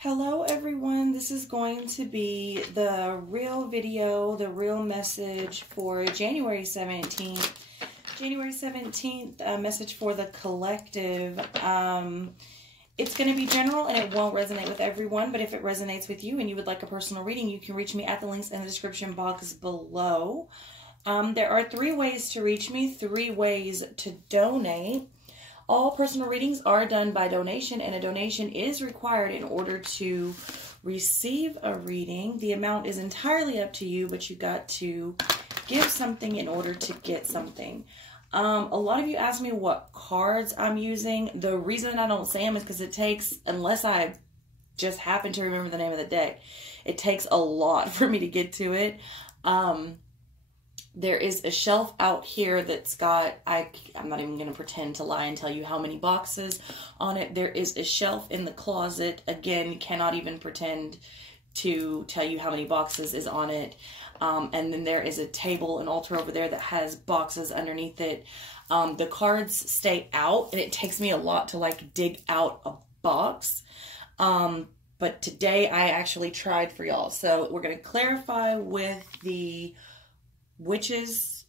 Hello everyone, this is going to be the real video, the real message for January 17th. January 17th, a message for the collective. It's going to be general and it won't resonate with everyone, but if it resonates with you and you would like a personal reading, you can reach me at the links in the description box below. There are 3 ways to reach me, 3 ways to donate. All personal readings are done by donation, and a donation is required in order to receive a reading. The amount is entirely up to you, but you got to give something in order to get something. A lot of you ask me what cards I'm using. The reason I don't say them is because it takes, unless I just happen to remember the name of the deck, it takes a lot for me to get to it. There is a shelf out here that's got, I'm not even going to pretend to lie and tell you how many boxes on it. There is a shelf in the closet. Again, cannot even pretend to tell you how many boxes is on it. And then there is a table, an altar over there that has boxes underneath it. The cards stay out, and it takes me a lot to like dig out a box. But today I actually tried for y'all. So we're going to clarify with the Witches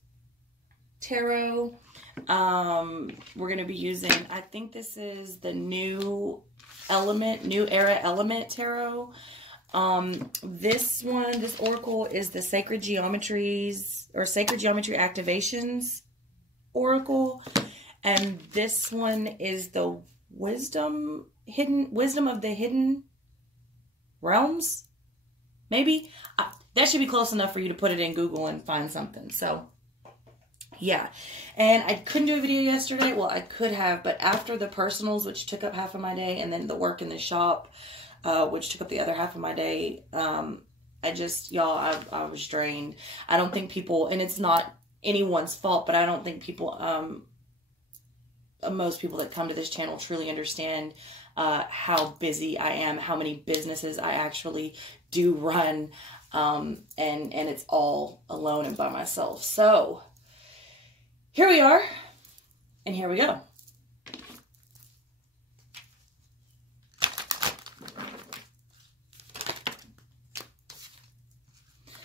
Tarot. We're going to be using, I think this is the New Era Element Tarot. This one, this Oracle is the Sacred Geometries or Sacred Geometry Activations Oracle. And this one is the Wisdom of the Hidden Realms. Maybe. That should be close enough for you to put it in Google and find something. So, yeah. And I couldn't do a video yesterday. Well, I could have, but after the personals, which took up half of my day, and then the work in the shop, which took up the other half of my day, I just, y'all, I was drained. I don't think people, and it's not anyone's fault, but I don't think people, most people that come to this channel truly understand how busy I am, how many businesses I actually do run, and it's all alone and by myself. So here we are, and here we go.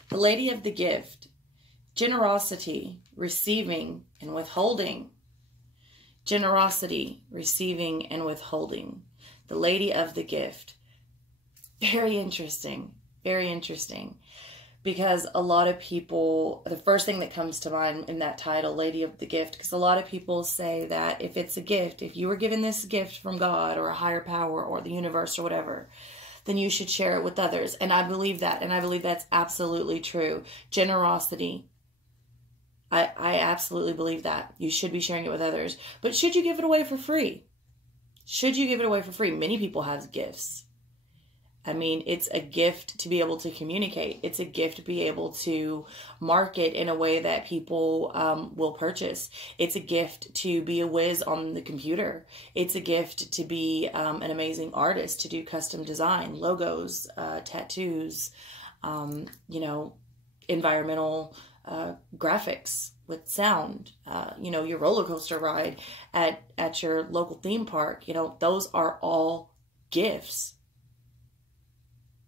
The Lady of the Gift. Generosity, receiving and withholding. Generosity, receiving and withholding. The Lady of the Gift. Very interesting. Very interesting. Because a lot of people, the first thing that comes to mind in that title, Lady of the Gift, because a lot of people say that if it's a gift, if you were given this gift from God or a higher power or the universe or whatever, then you should share it with others. And I believe that. And I believe that's absolutely true. Generosity. I absolutely believe that. You should be sharing it with others. But should you give it away for free? Should you give it away for free? Many people have gifts. I mean, it's a gift to be able to communicate. It's a gift to be able to market in a way that people will purchase. It's a gift to be a whiz on the computer. It's a gift to be an amazing artist, to do custom design, logos, tattoos, you know, environmental graphics with sound, you know, your roller coaster ride at your local theme park. You know, those are all gifts.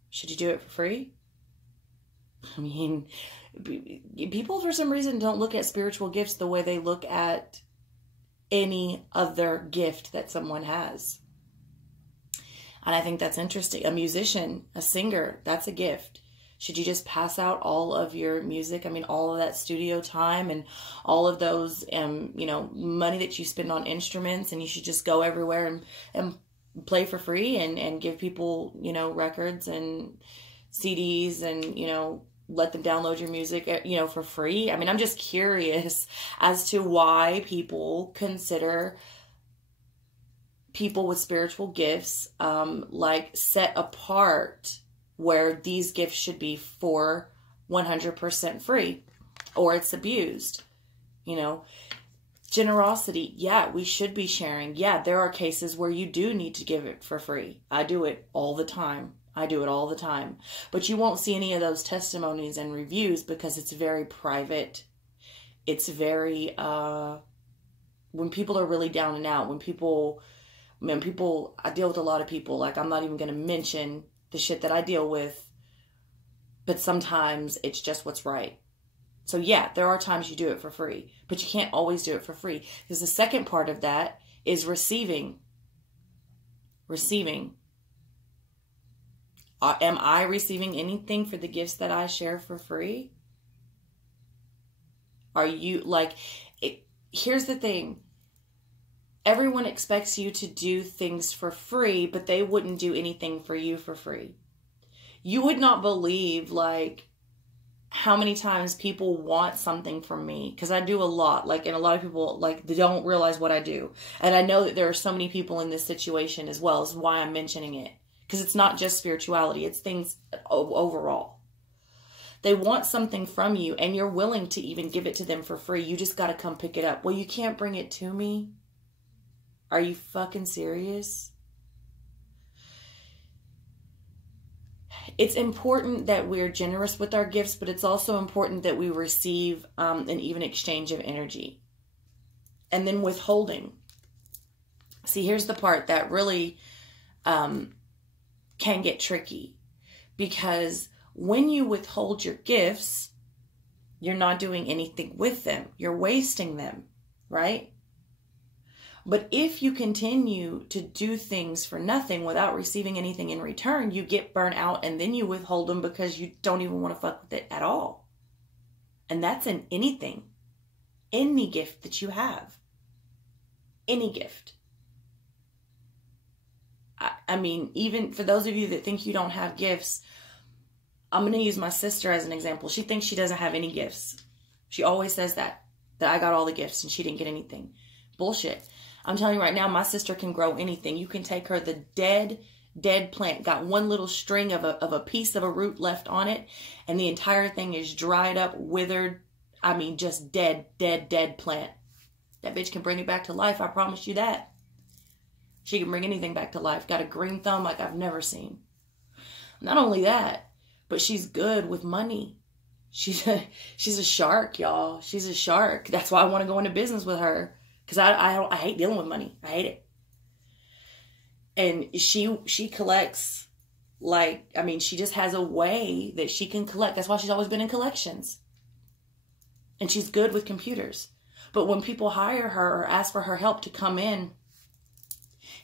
Should you do it for free? I mean, people for some reason don't look at spiritual gifts the way they look at any other gift that someone has. And I think that's interesting. A musician, a singer, that's a gift. Should you just pass out all of your music? I mean, all of that studio time and all of those, you know, money that you spend on instruments, and you should just go everywhere and play for free and give people, you know, records and CDs and, you know, let them download your music, you know, for free. I mean, I'm just curious as to why people consider people with spiritual gifts, like set apart, where these gifts should be for 100% free, or it's abused, you know. Generosity, yeah, we should be sharing. Yeah, there are cases where you do need to give it for free. I do it all the time. I do it all the time. But you won't see any of those testimonies and reviews because it's very private. It's very, when people are really down and out, when people Man, I deal with a lot of people. Like, I'm not even going to mention the shit that I deal with, but sometimes it's just what's right. So yeah, there are times you do it for free, but you can't always do it for free, because the second part of that is receiving. Receiving. Am I receiving anything for the gifts that I share for free? Are you, like, here's the thing. Everyone expects you to do things for free, but they wouldn't do anything for you for free. You would not believe, like, how many times people want something from me, because I do a lot. Like, and a lot of people, like, they don't realize what I do. And I know that there are so many people in this situation as well. Is why I'm mentioning it, because it's not just spirituality, it's things overall. They want something from you, and you're willing to even give it to them for free. You just got to come pick it up. Well, you can't bring it to me. Are you fucking serious? It's important that we're generous with our gifts, but it's also important that we receive an even exchange of energy. And then withholding. See, here's the part that really can get tricky. Because when you withhold your gifts, you're not doing anything with them. You're wasting them, right? But if you continue to do things for nothing without receiving anything in return, you get burnt out, and then you withhold them because you don't even want to fuck with it at all. And that's in anything. Any gift that you have. Any gift. I mean, even for those of you that think you don't have gifts, I'm going to use my sister as an example. She thinks she doesn't have any gifts. She always says that I got all the gifts and she didn't get anything. Bullshit. I'm telling you right now, my sister can grow anything. You can take her the dead plant, got one little string of a piece of a root left on it, and the entire thing is dried up, withered. I mean, just dead plant. That bitch can bring it back to life. I promise you that. She can bring anything back to life. Got a green thumb like I've never seen. Not only that, but she's good with money. She's a shark, y'all. She's a shark. That's why I want to go into business with her. Because I hate dealing with money. I hate it. And she collects, like, I mean, she just has a way that she can collect. That's why she's always been in collections. And she's good with computers. But when people hire her or ask for her help to come in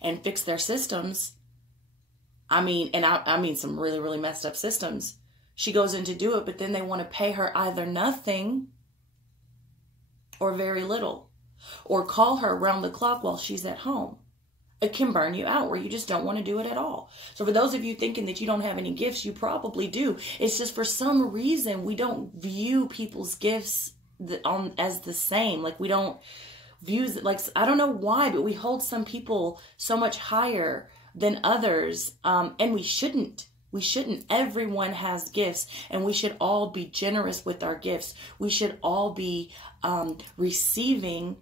and fix their systems, I mean some really, really messed up systems, she goes in to do it, but then they want to pay her either nothing or very little. Or call her around the clock while she's at home. It can burn you out where you just don't want to do it at all. So for those of you thinking that you don't have any gifts, you probably do. It's just for some reason we don't view people's gifts as the same. Like, we don't view it, like, I don't know why, but we hold some people so much higher than others. And we shouldn't. We shouldn't. Everyone has gifts, and we should all be generous with our gifts. We should all be receiving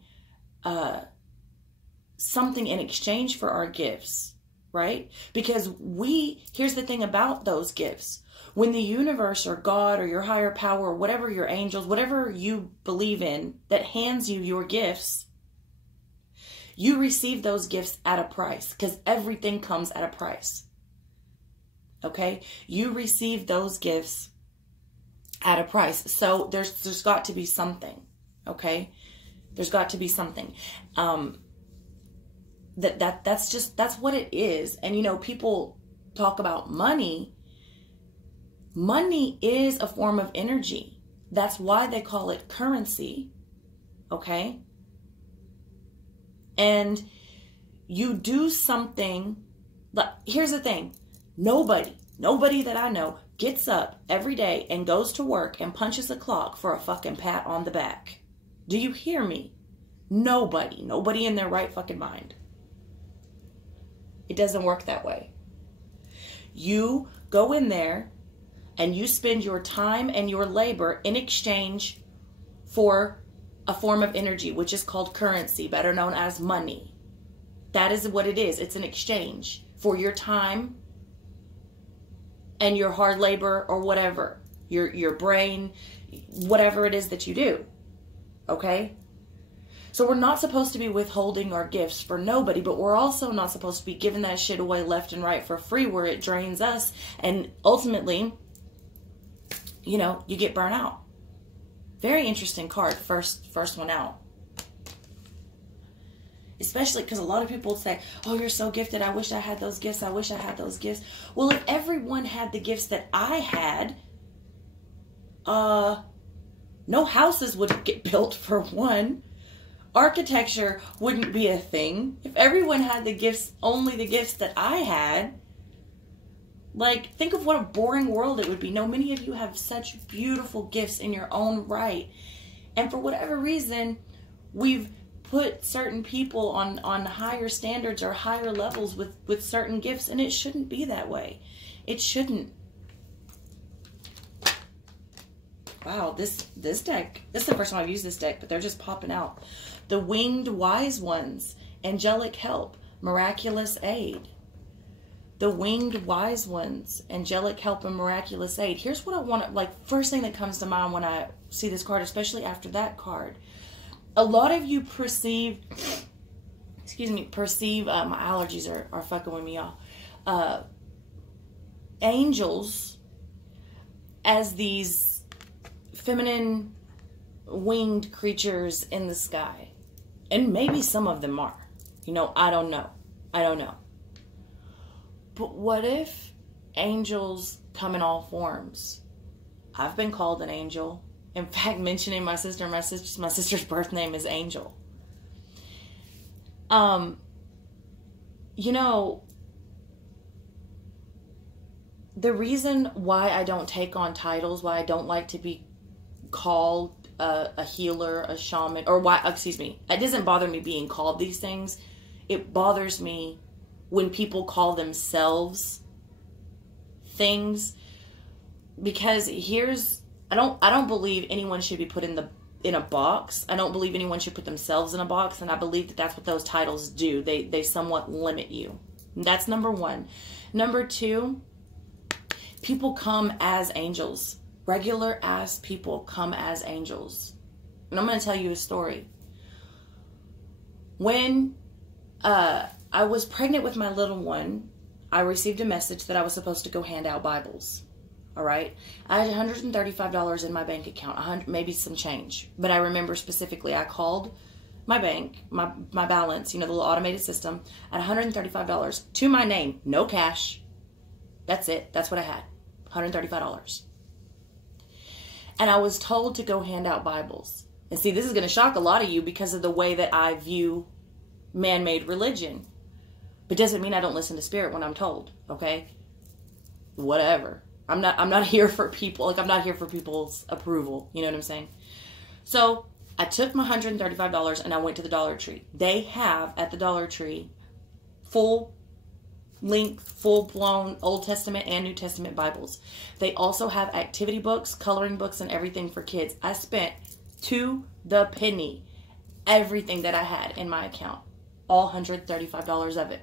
something in exchange for our gifts, right? Because here's the thing about those gifts. When the universe or God or your higher power or whatever, your angels, whatever you believe in, that hands you your gifts, you receive those gifts at a price, because everything comes at a price. Okay? You receive those gifts at a price. So there's got to be something. Okay? There's got to be something. That's what it is. And you know, people talk about money. Money is a form of energy. That's why they call it currency. Okay? And you do something. But here's the thing. Nobody that I know gets up every day and goes to work and punches a clock for a fucking pat on the back. Do you hear me? Nobody in their right fucking mind. It doesn't work that way. You go in there and you spend your time and your labor in exchange for a form of energy, which is called currency, better known as money. That is what it is. It's an exchange for your time and your hard labor, or whatever, your brain, whatever it is that you do. Okay? So we're not supposed to be withholding our gifts for nobody, but we're also not supposed to be giving that shit away left and right for free where it drains us. And ultimately, you know, you get burnt out. Very interesting card, first one out. Especially because a lot of people say, oh, you're so gifted. I wish I had those gifts. I wish I had those gifts. Well, if everyone had the gifts that I had, no houses would get built, for one. Architecture wouldn't be a thing. If everyone had the gifts, only the gifts that I had, like, think of what a boring world it would be. No, many of you have such beautiful gifts in your own right. And for whatever reason, we've put certain people on higher standards or higher levels with certain gifts, and it shouldn't be that way. It shouldn't. Wow, this deck, this is the first time I've used this deck, but they're just popping out. The Winged Wise Ones, Angelic Help, Miraculous Aid. The Winged Wise Ones, Angelic Help, and Miraculous Aid. Here's what I want to, like, first thing that comes to mind when I see this card, especially after that card. A lot of you perceive, my allergies are fucking with me, y'all. Angels as these feminine winged creatures in the sky. And maybe some of them are. You know, I don't know. But what if angels come in all forms? I've been called an angel. In fact, mentioning my sister's birth name is Angel. You know, the reason why I don't take on titles, why I don't like to be called a healer, a shaman, or why, it doesn't bother me being called these things. It bothers me when people call themselves things, because I don't believe anyone should be put in a box. I don't believe anyone should put themselves in a box, and I believe that that's what those titles do. They somewhat limit you. That's number one. Number two, people come as angels. Regular ass people come as angels. And I'm going to tell you a story. When I was pregnant with my little one, I received a message that I was supposed to go hand out Bibles. All right. I had $135 in my bank account, maybe some change. But I remember specifically, I called my bank, my balance, you know, the little automated system, at $135 to my name. No cash. That's it. That's what I had. $135. And I was told to go hand out Bibles. And see, this is going to shock a lot of you because of the way that I view man-made religion. But doesn't mean I don't listen to spirit when I'm told, okay? Whatever. I'm not here for people. Like, I'm not here for people's approval. You know what I'm saying? So I took my $135 and I went to the Dollar Tree. They have at the Dollar Tree full-length, full-blown Old Testament and New Testament Bibles. They also have activity books, coloring books, and everything for kids. I spent to the penny everything that I had in my account. All $135 of it.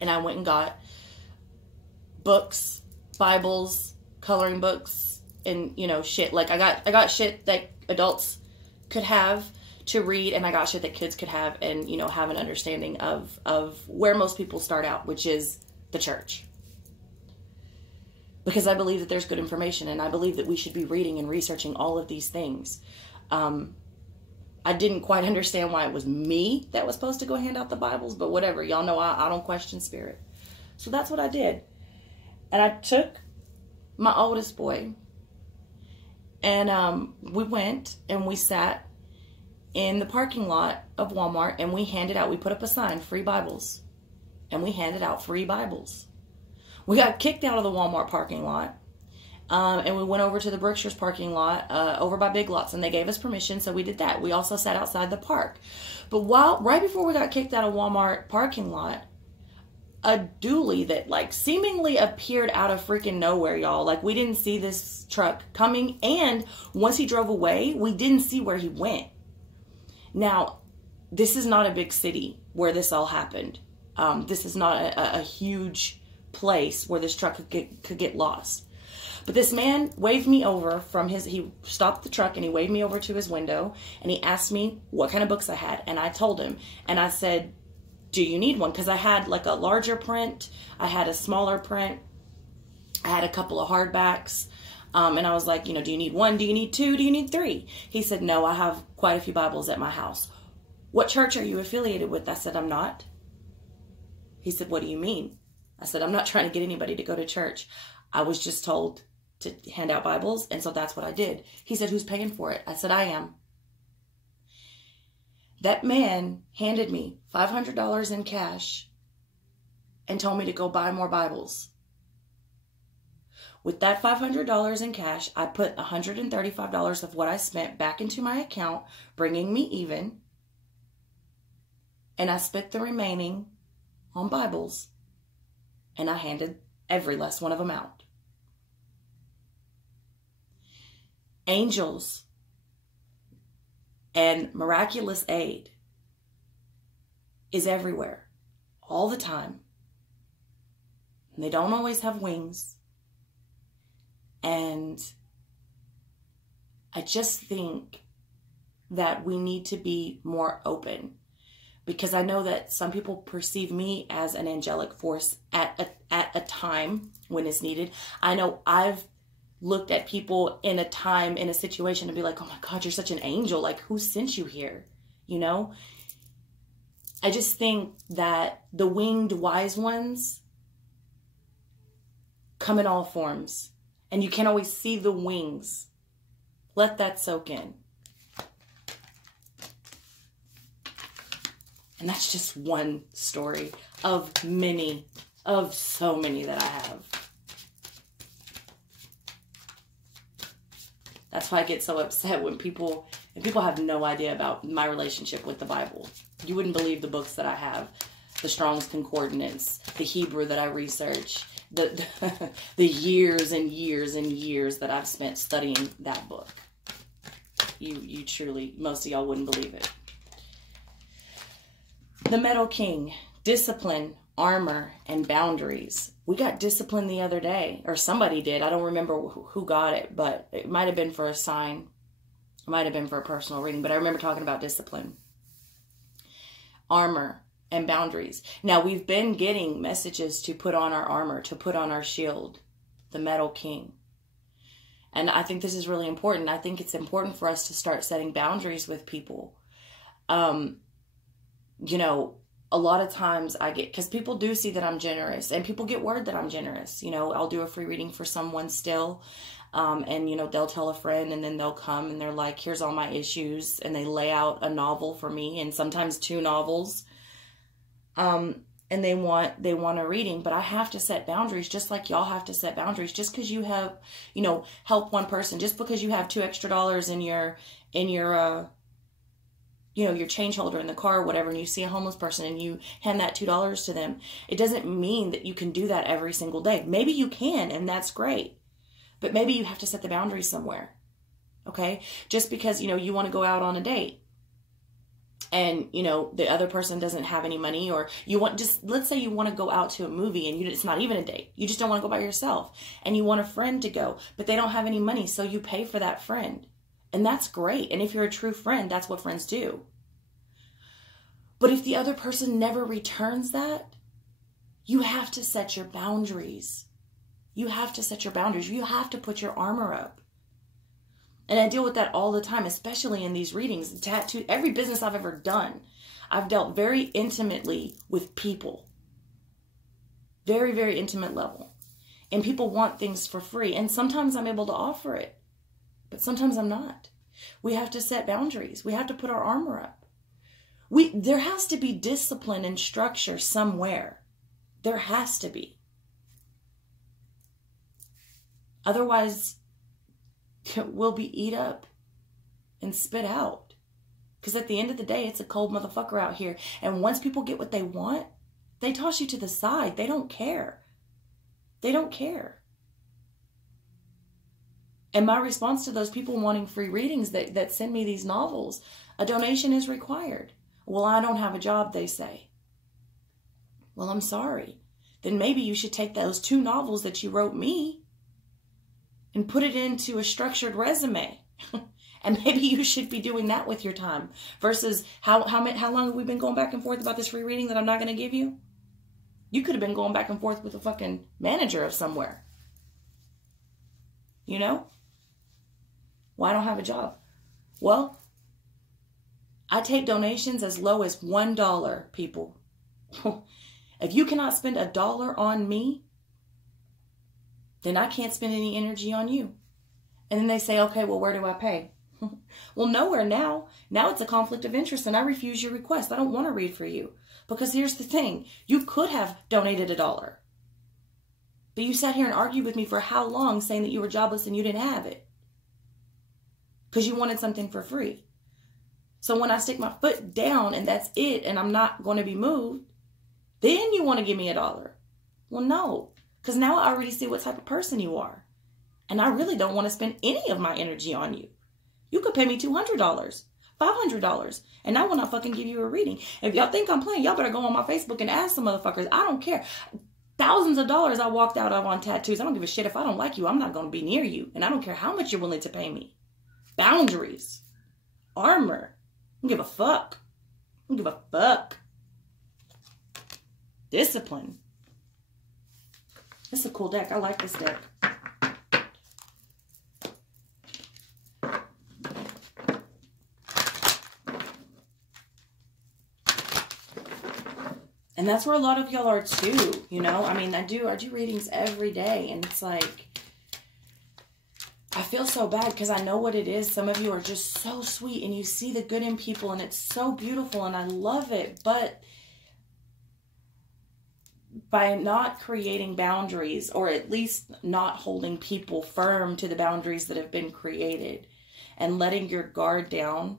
And I went and got books, Bibles, coloring books, and, you know, shit. Like, I got shit that adults could have to read, and I got shit that kids could have and, you know, have an understanding of where most people start out, which is the church. Because I believe that there's good information, and I believe that we should be reading and researching all of these things. I didn't quite understand why it was me that was supposed to go hand out the Bibles, but whatever. Y'all know I don't question spirit. So that's what I did. And I took my oldest boy, and we went and we sat in the parking lot of Walmart, and we handed out, we put up a sign, free Bibles. And we handed out free Bibles. We got kicked out of the Walmart parking lot. And we went over to the Brookshire's parking lot, over by Big Lots, and they gave us permission, so we did that. We also sat outside the park. But right before we got kicked out of Walmart parking lot, a dually that, like, seemingly appeared out of freaking nowhere, y'all. Like, we didn't see this truck coming, and once he drove away, we didn't see where he went. Now, this is not a big city where this all happened. This is not a huge place where this truck could get lost. But this man waved me over from he stopped the truck and he waved me over to his window and he asked me what kind of books I had. And I told him, and I said, do you need one? Because I had like a larger print. I had a smaller print. I had a couple of hardbacks. And I was like, do you need one? Do you need two? Do you need three? He said, no, I have quite a few Bibles at my house. What church are you affiliated with? I said, I'm not. He said, what do you mean? I said, I'm not trying to get anybody to go to church. I was just told to hand out Bibles, and so that's what I did. He said, who's paying for it? I said, I am. That man handed me $500 in cash and told me to go buy more Bibles. With that $500 in cash, I put $135 of what I spent back into my account, bringing me even. And I spent the remaining on Bibles. And I handed every last one of them out. Angels and miraculous aid is everywhere, all the time. And they don't always have wings. And I just think that we need to be more open, because I know that some people perceive me as an angelic force at a time when it's needed. I know I've looked at people in a time, in a situation, and be like, oh my God, you're such an angel. Like, who sent you here? I just think that the winged wise ones come in all forms. And you can't always see the wings. Let that soak in. And that's just one story of many, of so many that I have. That's why I get so upset when people have no idea about my relationship with the Bible. You wouldn't believe the books that I have. The Strong's Concordance, the Hebrew that I research, the years and years and years that I've spent studying that book. You truly, most of y'all wouldn't believe it. The Metal King, discipline, armor, and boundaries. We got discipline the other day, or somebody did. I don't remember who got it, but it might have been for a sign. It might have been for a personal reading, but I remember talking about discipline. Armor and boundaries. Now, we've been getting messages to put on our armor, to put on our shield, the Metal King. And I think this is really important. I think it's important for us to start setting boundaries with people. A lot of times I get, because people do see that I'm generous, and people get word that I'm generous. I'll do a free reading for someone still. And they'll tell a friend, and then they'll come and they're like, here's all my issues. And they lay out a novel for me, and sometimes 2 novels. And they want a reading, but I have to set boundaries, just like y'all have to set boundaries. Just because you have, help one person, just because you have $2 extra in your your change holder in the car or whatever, and you see a homeless person and you hand that $2 to them, it doesn't mean that you can do that every single day. Maybe you can, and that's great, but maybe you have to set the boundaries somewhere. Okay. Just because, you want to go out on a date, and, the other person doesn't have any money, or let's say you want to go out to a movie and it's not even a date. You just don't want to go by yourself, and you want a friend to go, but they don't have any money. So you pay for that friend, and that's great. And if you're a true friend, that's what friends do. But if the other person never returns that, you have to set your boundaries. You have to set your boundaries. You have to put your armor up. And I deal with that all the time, especially in these readings. Tattoo, every business I've ever done, I've dealt very intimately with people. Very, very intimate level. And people want things for free. And sometimes I'm able to offer it, but sometimes I'm not. We have to set boundaries. We have to put our armor up. There has to be discipline and structure somewhere. There has to be. Otherwise, we'll be eat up and spit out. Because at the end of the day, it's a cold motherfucker out here. And once people get what they want, they toss you to the side. They don't care. They don't care. And my response to those people wanting free readings that send me these novels, a donation is required. Well, I don't have a job, they say. Well, I'm sorry. Then maybe you should take those 2 novels that you wrote me and put it into a structured resume. And maybe you should be doing that with your time versus how long have we been going back and forth about this free reading that I'm not going to give you? You could have been going back and forth with a fucking manager of somewhere. You know? Well, I don't have a job. Well, I take donations as low as $1, people. If you cannot spend $1 on me, then I can't spend any energy on you. And then they say, okay, well, where do I pay? Well, nowhere now. Now it's a conflict of interest and I refuse your request. I don't want to read for you. Because here's the thing. You could have donated $1. But you sat here and argued with me for how long saying that you were jobless and you didn't have it. Because you wanted something for free. So when I stick my foot down and that's it and I'm not going to be moved, then you want to give me $1. Well, no. Because now I already see what type of person you are. And I really don't want to spend any of my energy on you. You could pay me $200, $500, and I will not fucking give you a reading. If y'all think I'm playing, y'all better go on my Facebook and ask some motherfuckers. I don't care. Thousands of dollars I walked out of on tattoos. I don't give a shit. If I don't like you, I'm not going to be near you. And I don't care how much you're willing to pay me. Boundaries. Armor. I don't give a fuck. I don't give a fuck. Discipline. This is a cool deck. I like this deck. And that's where a lot of y'all are too, you know? I mean, I do readings every day, and it's like, I feel so bad because I know what it is. Some of you are just so sweet, and you see the good in people, and it's so beautiful, and I love it. But by not creating boundaries, or at least not holding people firm to the boundaries that have been created, and letting your guard down,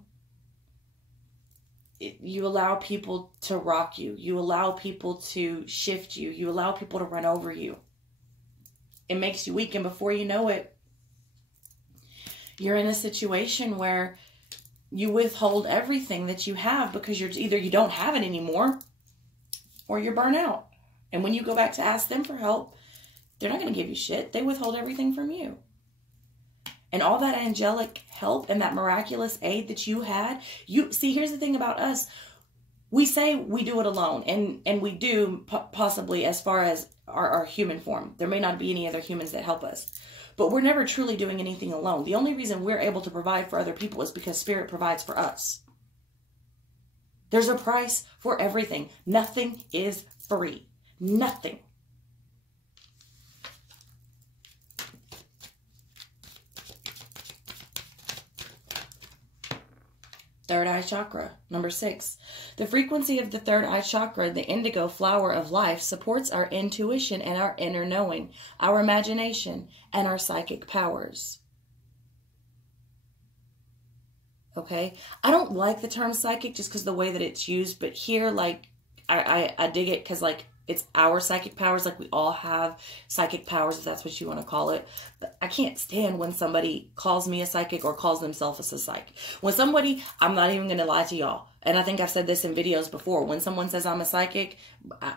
you allow people to rock you. You allow people to shift you. You allow people to run over you. It makes you weak. And before you know it, you're in a situation where you withhold everything that you have because you're either you don't have it anymore or you're burnt out. And when you go back to ask them for help, they're not going to give you shit. They withhold everything from you. And all that angelic help and that miraculous aid that you had, you see, here's the thing about us. We say we do it alone, and we do possibly as far as our human form. There may not be any other humans that help us, but we're never truly doing anything alone. The only reason we're able to provide for other people is because Spirit provides for us. There's a price for everything. Nothing is free. Nothing. Third eye chakra, number 6. The frequency of the third eye chakra, the indigo flower of life, supports our intuition and our inner knowing, our imagination, and our psychic powers. Okay? I don't like the term psychic just because the way that it's used, but here, like, I dig it because, like, it's our psychic powers. Like, we all have psychic powers, if that's what you want to call it. But I can't stand when somebody calls me a psychic or calls themselves a psychic. When somebody, I'm not even going to lie to y'all, and I think I've said this in videos before, when someone says I'm a psychic,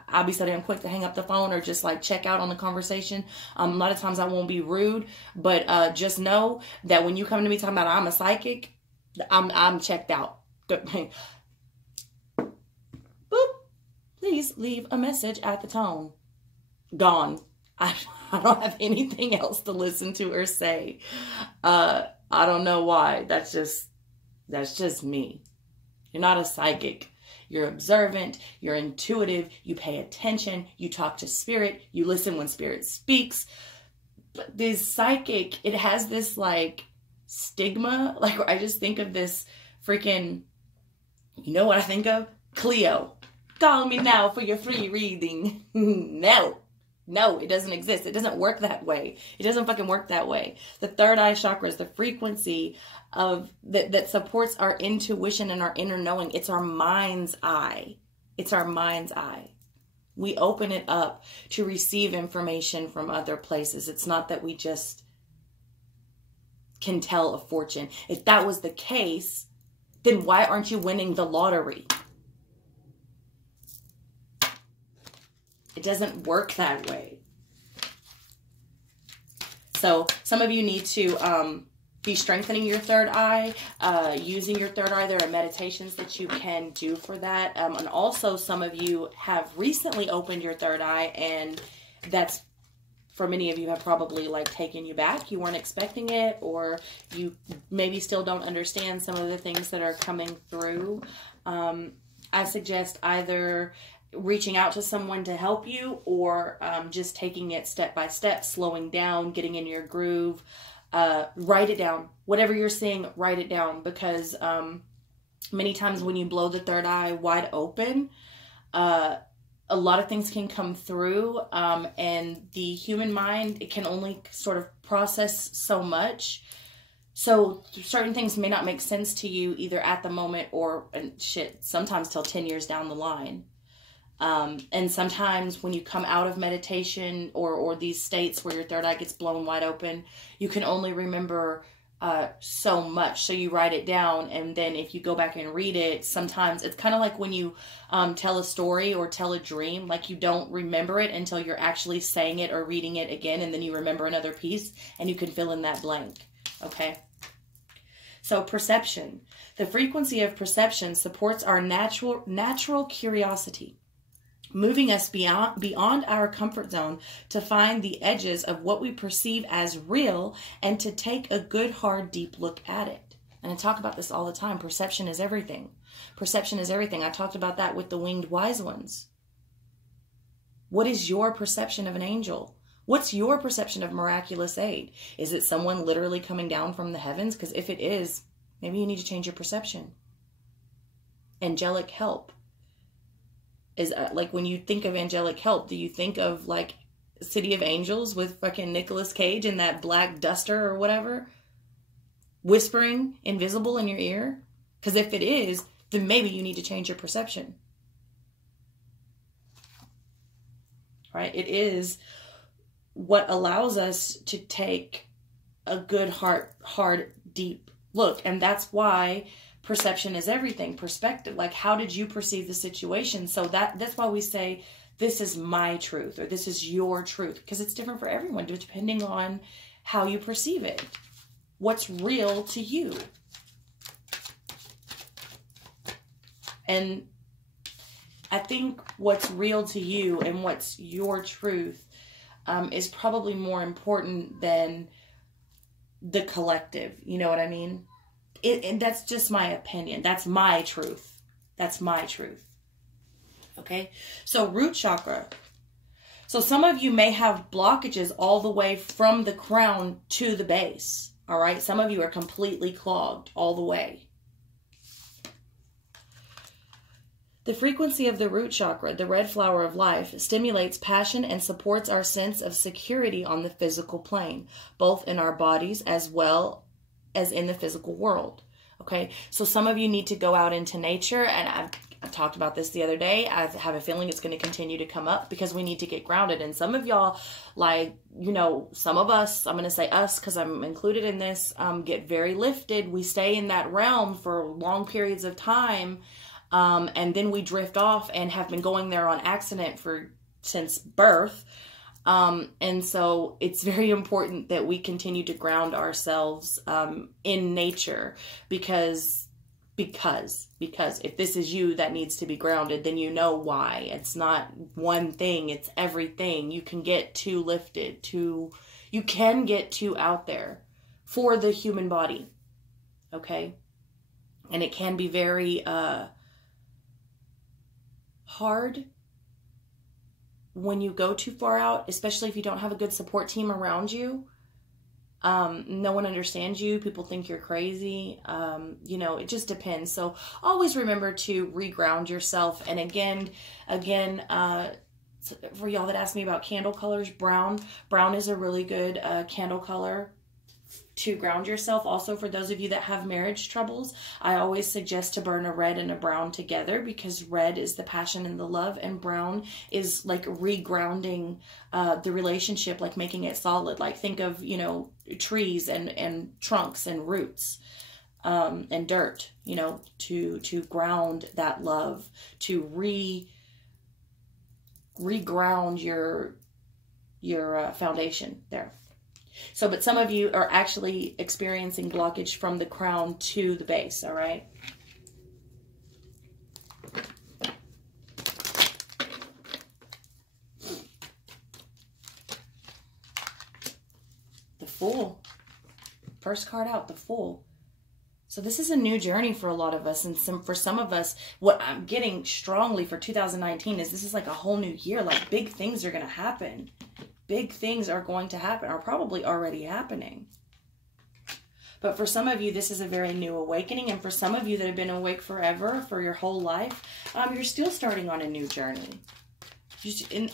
I'll be so damn quick to hang up the phone or just, like, check out on the conversation. A lot of times I won't be rude, but just know that when you come to me talking about I'm a psychic, I'm checked out. Boop. Please leave a message at the tone. Gone. I don't have anything else to listen to or say. I don't know why. That's just me. You're not a psychic. You're observant. You're intuitive. You pay attention. You talk to Spirit. You listen when Spirit speaks. But this psychic, it has this, like, stigma. Like, I just think of this freaking, you know what I think of? Cleo. Call me now for your free reading. No, it doesn't exist. It doesn't work that way. It doesn't fucking work that way. The third eye chakra is the frequency of that supports our intuition and our inner knowing. It's our mind's eye. It's our mind's eye. We open it up to receive information from other places. It's not that we just can tell a fortune. If that was the case, then why aren't you winning the lottery? It doesn't work that way. So some of you need to be strengthening your third eye, using your third eye. There are meditations that you can do for that. And also some of you have recently opened your third eye, and that's, for many of you, have probably like taken you back. You weren't expecting it, or you maybe still don't understand some of the things that are coming through. I suggest either reaching out to someone to help you, or just taking it step by step, slowing down, getting in your groove. Write it down. Whatever you're seeing, write it down, because many times when you blow the third eye wide open, a lot of things can come through, and the human mind, it can only sort of process so much. So certain things may not make sense to you either at the moment or, and shit, sometimes till 10 years down the line. And sometimes when you come out of meditation or these states where your third eye gets blown wide open, you can only remember so much. So you write it down, and then if you go back and read it, sometimes it's kind of like when you tell a story or tell a dream, like you don't remember it until you're actually saying it or reading it again, and then you remember another piece and you can fill in that blank. Okay. So perception. The frequency of perception supports our natural curiosity, moving us beyond our comfort zone to find the edges of what we perceive as real and to take a good, hard, deep look at it. And I talk about this all the time. Perception is everything. Perception is everything. I talked about that with the winged wise ones. What is your perception of an angel? What's your perception of miraculous aid? Is it someone literally coming down from the heavens? Because if it is, maybe you need to change your perception. Angelic help. Is like, when you think of angelic help, do you think of like City of Angels with fucking Nicolas Cage in that black duster or whatever, whispering invisible in your ear? Because if it is, then maybe you need to change your perception. Right? It is what allows us to take a good, hard, deep look. And that's why perception is everything. Perspective, like how did you perceive the situation? So that's why we say this is my truth or this is your truth, because it's different for everyone depending on how you perceive it. What's real to you? And I think what's real to you and what's your truth is probably more important than the collective. You know what I mean? And that's just my opinion. That's my truth. That's my truth. Okay? So root chakra. So some of you may have blockages all the way from the crown to the base. All right? Some of you are completely clogged all the way. The frequency of the root chakra, the red flower of life, stimulates passion and supports our sense of security on the physical plane, both in our bodies as well as in the physical world. Okay, so some of you need to go out into nature, and I've talked about this the other day. I have a feeling it's going to continue to come up because we need to get grounded. And some of y'all, like, you know, some of us, I'm going to say us because I'm included in this, get very lifted. We stay in that realm for long periods of time. And then we drift off and have been going there on accident since birth. And so it's very important that we continue to ground ourselves, in nature, because if this is you that needs to be grounded, then you know why. It's not one thing, it's everything. You can get too lifted, you can get too out there for the human body. Okay. And it can be very, hard when you go too far out, especially if you don't have a good support team around you. No one understands you. People think you're crazy. You know, it just depends. So always remember to reground yourself. And again, for y'all that ask me about candle colors, brown is a really good candle color to ground yourself. Also, for those of you that have marriage troubles, I always suggest to burn a red and a brown together, because red is the passion and the love, and brown is like regrounding the relationship, like making it solid. Like think of, you know, trees and trunks and roots and dirt, you know, to ground that love, to reground your foundation there. So, but some of you are actually experiencing blockage from the crown to the base, all right? The Fool. First card out, the Fool. So this is a new journey for a lot of us, and for some of us, what I'm getting strongly for 2019 is this is like a whole new year. Like big things are going to happen. Big things are going to happen, are probably already happening. But for some of you, this is a very new awakening. And for some of you that have been awake forever, for your whole life, you're still starting on a new journey.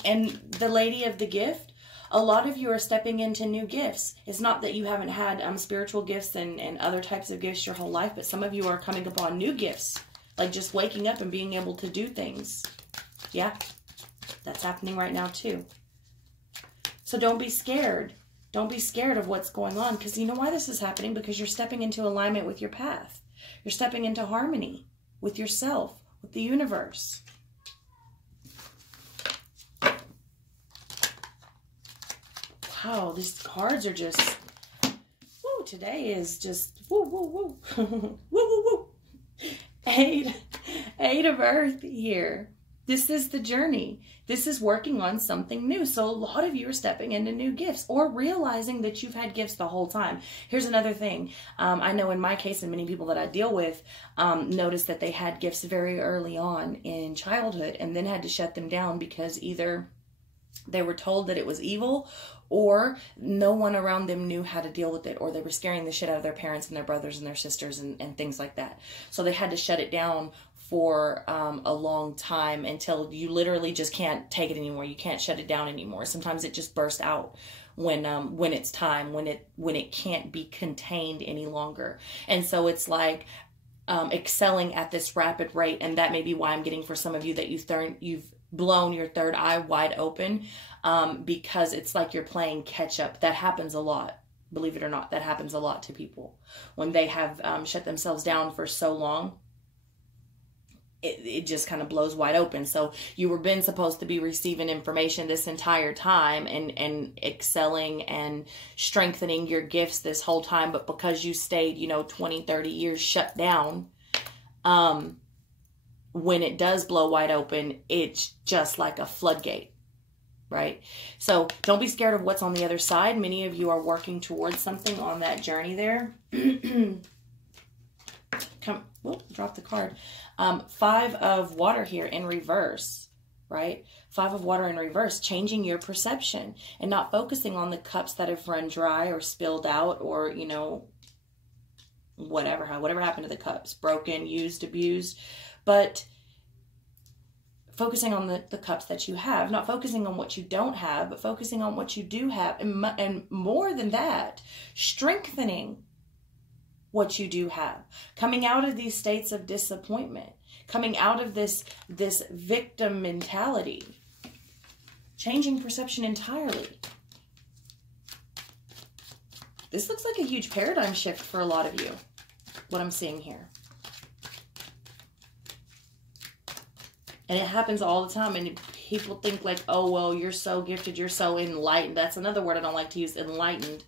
And the Lady of the Gift, a lot of you are stepping into new gifts. It's not that you haven't had spiritual gifts and other types of gifts your whole life, but some of you are coming upon new gifts, like just waking up and being able to do things. Yeah, that's happening right now too. So don't be scared. Don't be scared of what's going on, because you know why this is happening? Because you're stepping into alignment with your path. You're stepping into harmony with yourself, with the universe. Wow, these cards are just, woo, today is just, woo, woo, woo, woo, woo, woo. Eight of Earth here. This is the journey. This is working on something new. So a lot of you are stepping into new gifts or realizing that you've had gifts the whole time. Here's another thing. I know in my case and many people that I deal with noticed that they had gifts very early on in childhood and then had to shut them down because either they were told that it was evil or no one around them knew how to deal with it, or they were scaring the shit out of their parents and their brothers and their sisters and things like that. So they had to shut it down for a long time until you literally just can't take it anymore. You can't shut it down anymore. Sometimes it just bursts out when it's time, when it can't be contained any longer. And so it's like excelling at this rapid rate, and that may be why I'm getting for some of you that you've blown your third eye wide open, because it's like you're playing catch up. That happens a lot. Believe it or not, that happens a lot to people when they have shut themselves down for so long. It just kind of blows wide open. So you were been supposed to be receiving information this entire time and excelling and strengthening your gifts this whole time. But because you stayed, 20, 30 years shut down, when it does blow wide open, it's just like a floodgate, right? So don't be scared of what's on the other side. Many of you are working towards something on that journey there. Drop the card. 5 of water here in reverse, right? 5 of water in reverse, changing your perception and not focusing on the cups that have run dry or spilled out or, whatever happened to the cups, broken, used, abused, but focusing on the cups that you have, not focusing on what you don't have, but focusing on what you do have. And more than that, strengthening what you do have, coming out of these states of disappointment, coming out of this victim mentality, changing perception entirely. This looks like a huge paradigm shift for a lot of you, what I'm seeing here. And it happens all the time, and people think like, oh, well, you're so gifted, you're so enlightened. That's another word I don't like to use, enlightened.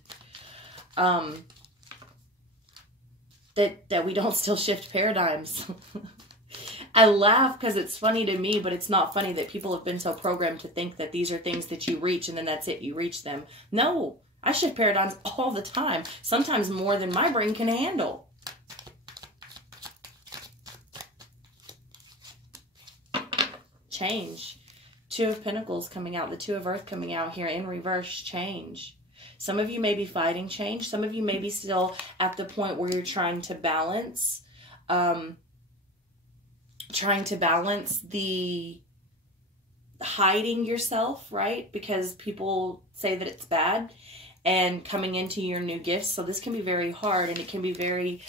That we don't still shift paradigms. I laugh because it's funny to me, but it's not funny that people have been so programmed to think that these are things that you reach and then that's it, you reach them. No, I shift paradigms all the time, sometimes more than my brain can handle. Change. 2 of Pentacles coming out, the 2 of Earth coming out here in reverse, change. Some of you may be fighting change. Some of you may be still at the point where you're trying to balance the hiding yourself, right? Because people say that it's bad, and coming into your new gifts. So this can be very hard, and it can be very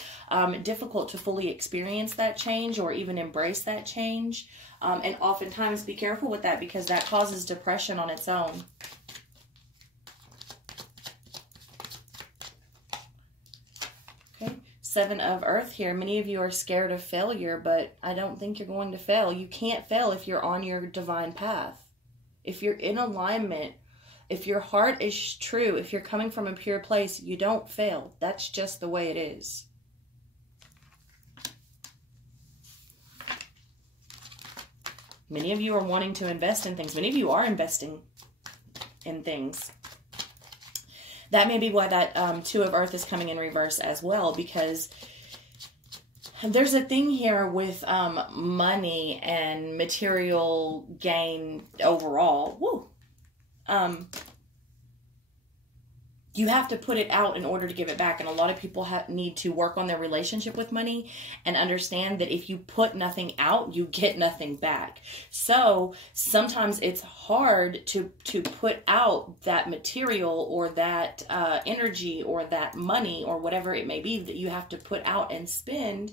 difficult to fully experience that change or even embrace that change. And oftentimes be careful with that, because that causes depression on its own. Okay, 7 of Earth here. Many of you are scared of failure, but I don't think you're going to fail. You can't fail if you're on your divine path. If you're in alignment, If your heart is true, if you're coming from a pure place, you don't fail. That's just the way it is. Many of you are wanting to invest in things. Many of you are investing in things. That may be why that Two of Earth is coming in reverse as well, because there's a thing here with money and material gain overall. Woo! You have to put it out in order to give it back. And a lot of people need to work on their relationship with money and understand that if you put nothing out, you get nothing back. So sometimes it's hard to put out that material or that energy or that money or whatever it may be that you have to put out and spend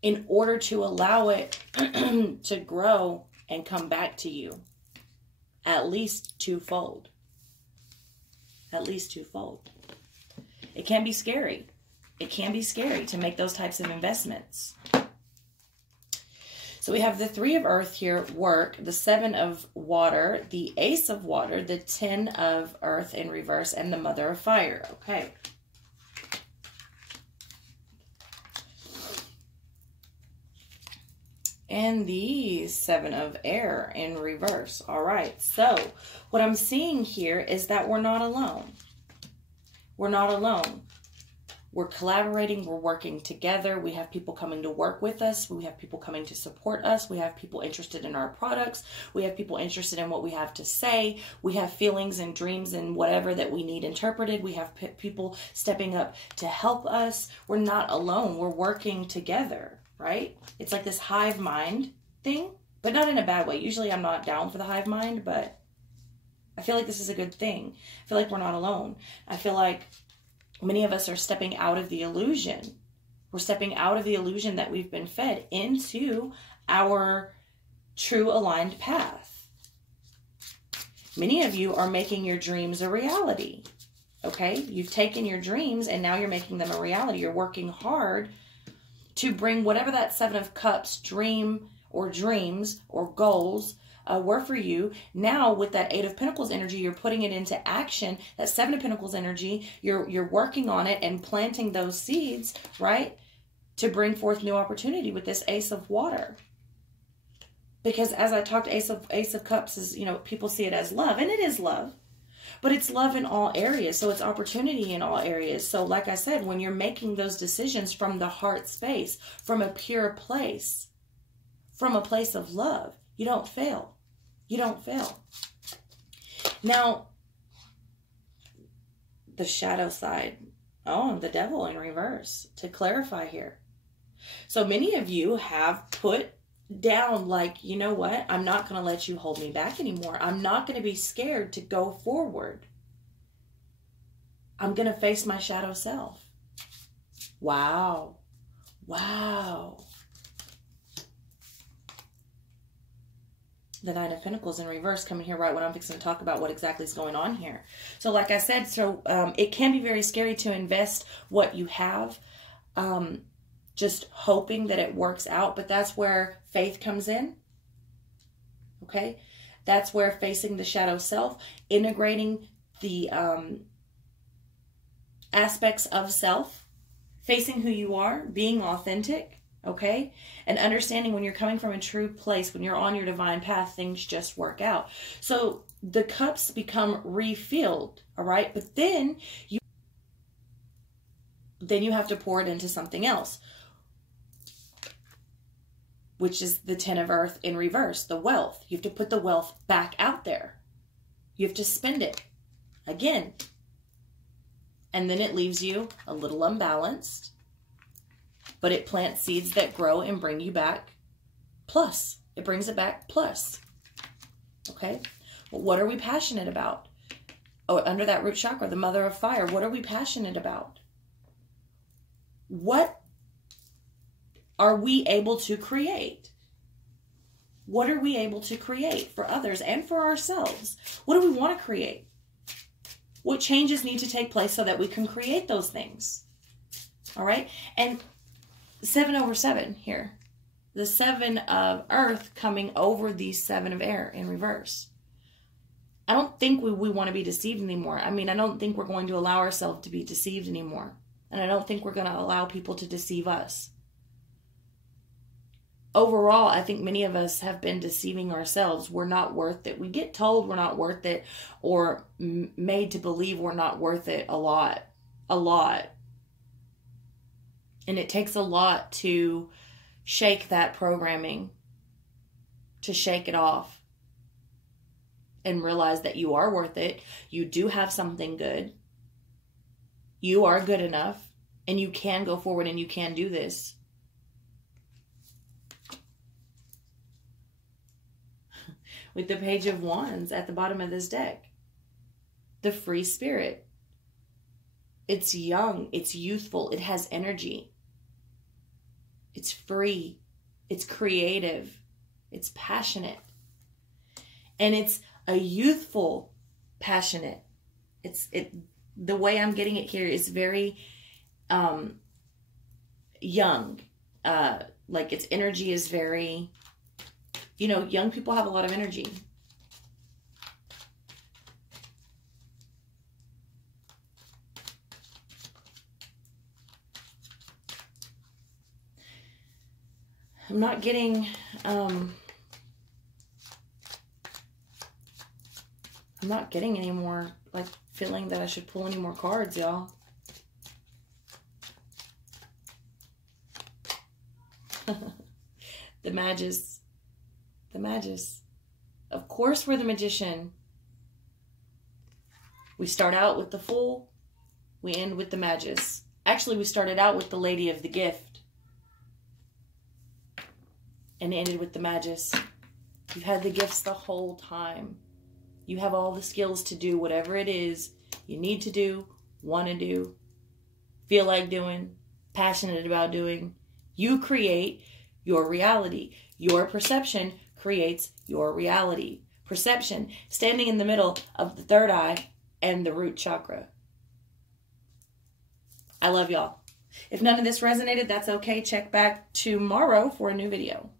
in order to allow it to grow and come back to you. At least twofold. At least twofold. It can be scary. It can be scary to make those types of investments. So we have the Three of Earth here, work, the Seven of Water, the Ace of Water, the Ten of Earth in reverse, and the Mother of Fire. Okay. And the Seven of Air in reverse. All right. So what I'm seeing here is that we're not alone. We're not alone. We're collaborating. We're working together. We have people coming to work with us. We have people coming to support us. We have people interested in our products. We have people interested in what we have to say. We have feelings and dreams and whatever that we need interpreted. We have people stepping up to help us. We're not alone. We're working together. Right? It's like this hive mind thing, but not in a bad way. Usually I'm not down for the hive mind, but I feel like this is a good thing. I feel like we're not alone. I feel like many of us are stepping out of the illusion. We're stepping out of the illusion that we've been fed into our true aligned path. Many of you are making your dreams a reality. Okay? You've taken your dreams and now you're making them a reality. You're working hard to bring whatever that Seven of Cups dream or dreams or goals were for you. Now with that Eight of Pentacles energy, you're putting it into action. That Seven of Pentacles energy, you're working on it and planting those seeds, right? To bring forth new opportunity with this Ace of Water. Because as I talked, Ace of Cups is, you know, people see it as love, and it is love. But it's love in all areas, so it's opportunity in all areas. So like I said, when you're making those decisions from the heart space, from a pure place, from a place of love, you don't fail. You don't fail. Now, the shadow side. Oh, the Devil in reverse, to clarify here. So many of you have put down, like, you know what, I'm not going to let you hold me back anymore. I'm not going to be scared to go forward. I'm going to face my shadow self. Wow. Wow. The Nine of Pentacles in reverse coming here right when I'm fixing to talk about what exactly is going on here. So like I said, it can be very scary to invest what you have, just hoping that it works out, but that's where faith comes in. Okay? That's where facing the shadow self, integrating the aspects of self, facing who you are, being authentic, okay? And understanding when you're coming from a true place, when you're on your divine path, things just work out. So the cups become refilled, all right? But then you have to pour it into something else, which is the Ten of Earth in reverse, the wealth. You have to put the wealth back out there. You have to spend it again. And then it leaves you a little unbalanced, but it plants seeds that grow and bring you back plus. It brings it back plus. Okay? Well, what are we passionate about? Oh, under that root chakra, the Mother of Fire, what are we passionate about? What are we able to create? What are we able to create for others and for ourselves? What do we want to create? What changes need to take place so that we can create those things? All right? And 7 over 7 here. The 7 of Earth coming over the 7 of Air in reverse. I don't think we want to be deceived anymore. I mean, I don't think we're going to allow ourselves to be deceived anymore. And I don't think we're going to allow people to deceive us. Overall, I think many of us have been deceiving ourselves. We're not worth it. We get told we're not worth it, or made to believe we're not worth it a lot. A lot. And it takes a lot to shake that programming, to shake it off. And realize that you are worth it. You do have something good. You are good enough. And you can go forward and you can do this. With the Page of Wands at the bottom of this deck. The free spirit. It's young. It's youthful. It has energy. It's free. It's creative. It's passionate. And it's a youthful, passionate. The way I'm getting it here is very young. Like its energy is very, you know, young people have a lot of energy. I'm not getting I'm not getting any more, like, feeling that I should pull any more cards, y'all. The Magus. The Magus. Of course we're the Magician. We start out with the Fool. We end with the Magus. Actually, we started out with the Lady of the Gift. And ended with the Magus. You've had the gifts the whole time. You have all the skills to do whatever it is you need to do, want to do, feel like doing, passionate about doing. You create your reality. Your perception creates your reality. Perception, standing in the middle of the third eye and the root chakra. I love y'all. If none of this resonated, that's okay. Check back tomorrow for a new video.